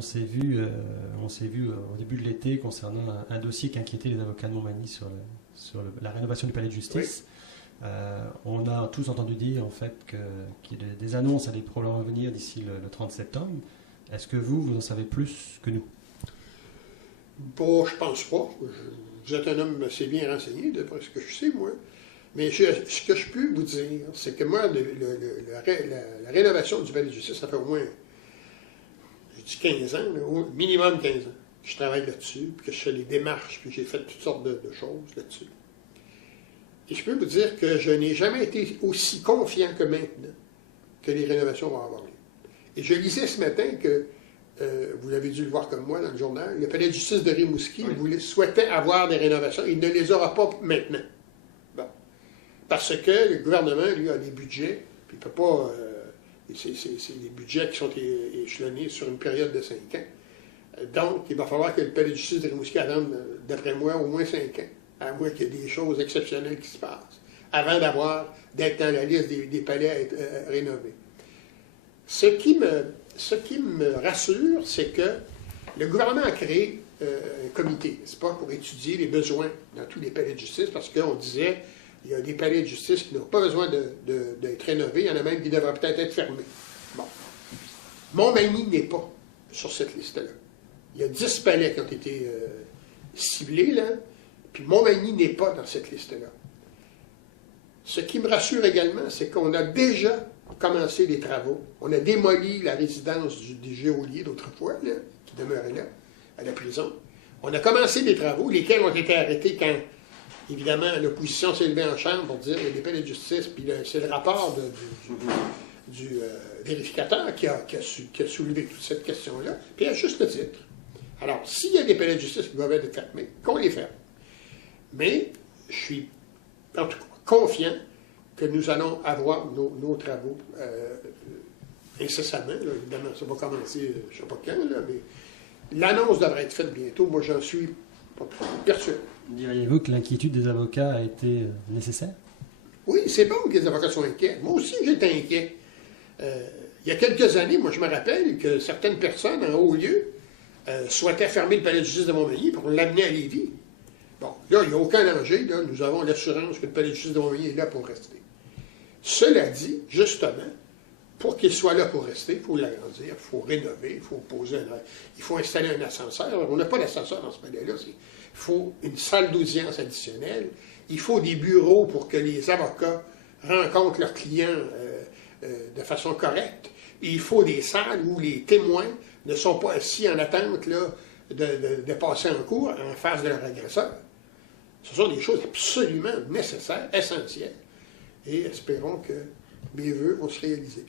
on s'est vu au début de l'été concernant un dossier qui inquiétait les avocats de Montmagny la rénovation du palais de justice. Oui. On a tous entendu dire en fait qu'il y a des annonces à des problèmes à venir d'ici le 30 septembre. Est-ce que vous en savez plus que nous? Bon, je pense pas. Vous êtes un homme assez bien renseigné, d'après ce que je sais, moi. Mais ce que je peux vous dire, c'est que moi, la rénovation du palais de justice, ça fait au moins, je dis 15 ans, là, au minimum 15 ans, que je travaille là-dessus, puis que je fais les démarches, puis j'ai fait toutes sortes de choses là-dessus. Et je peux vous dire que je n'ai jamais été aussi confiant que maintenant que les rénovations vont avoir lieu. Et je lisais ce matin que, vous l'avez dû le voir comme moi dans le journal, le palais de justice de Rimouski souhaitait avoir des rénovations. Il ne les aura pas maintenant. Bon. Parce que le gouvernement, lui, a des budgets, puis il ne peut pas... c'est des budgets qui sont échelonnés sur une période de 5 ans. Donc, il va falloir que le palais de justice de Rimouski attende, d'après moi, au moins 5 ans, à moins qu'il y ait des choses exceptionnelles qui se passent, avant d'être dans la liste des palais à être rénovés. Ce qui me rassure, c'est que le gouvernement a créé un comité, n'est-ce pas, pour étudier les besoins dans tous les palais de justice, parce qu'on disait il y a des palais de justice qui n'ont pas besoin d'être rénovés, il y en a même qui devraient peut-être être fermés. Bon. Montmagny n'est pas sur cette liste-là. Il y a 10 palais qui ont été ciblés, là, puis Montmagny n'est pas dans cette liste-là. Ce qui me rassure également, c'est qu'on a déjà commencé les travaux. On a démoli la résidence des geôliers d'autrefois, là, qui demeurait là, à la prison. On a commencé des travaux, lesquels ont été arrêtés quand, évidemment, l'opposition s'est levée en chambre pour dire qu'il y a des palais de justice, puis c'est le rapport du vérificateur qui a soulevé toute cette question-là, puis à juste titre. Alors, s'il y a des palais de justice qui doivent être fermés, qu'on les ferme. Mais je suis, en tout cas, confiant que nous allons avoir nos travaux incessamment. Là, évidemment, ça va commencer, je ne sais pas quand, là, mais l'annonce devrait être faite bientôt. Moi, j'en suis persuadé. Diriez-vous que l'inquiétude des avocats a été nécessaire? Oui, c'est bon que les avocats soient inquiets. Moi aussi, j'étais inquiet. Il y a quelques années, moi, je me rappelle que certaines personnes, en haut lieu, souhaitaient fermer le palais de justice de Montmagny pour l'amener à Lévis. Bon, là, il n'y a aucun danger. Là, nous avons l'assurance que le palais de justice de Montmagny est là pour rester. Cela dit, justement, pour qu'il soit là pour rester, il faut l'agrandir, il faut rénover, il faut installer un ascenseur. On n'a pas d'ascenseur dans ce palais-là. Il faut une salle d'audience additionnelle. Il faut des bureaux pour que les avocats rencontrent leurs clients de façon correcte. Et il faut des salles où les témoins ne sont pas assis en attente là, de passer en cours en face de leur agresseur. Ce sont des choses absolument nécessaires, essentielles. Et espérons que mes vœux vont se réaliser.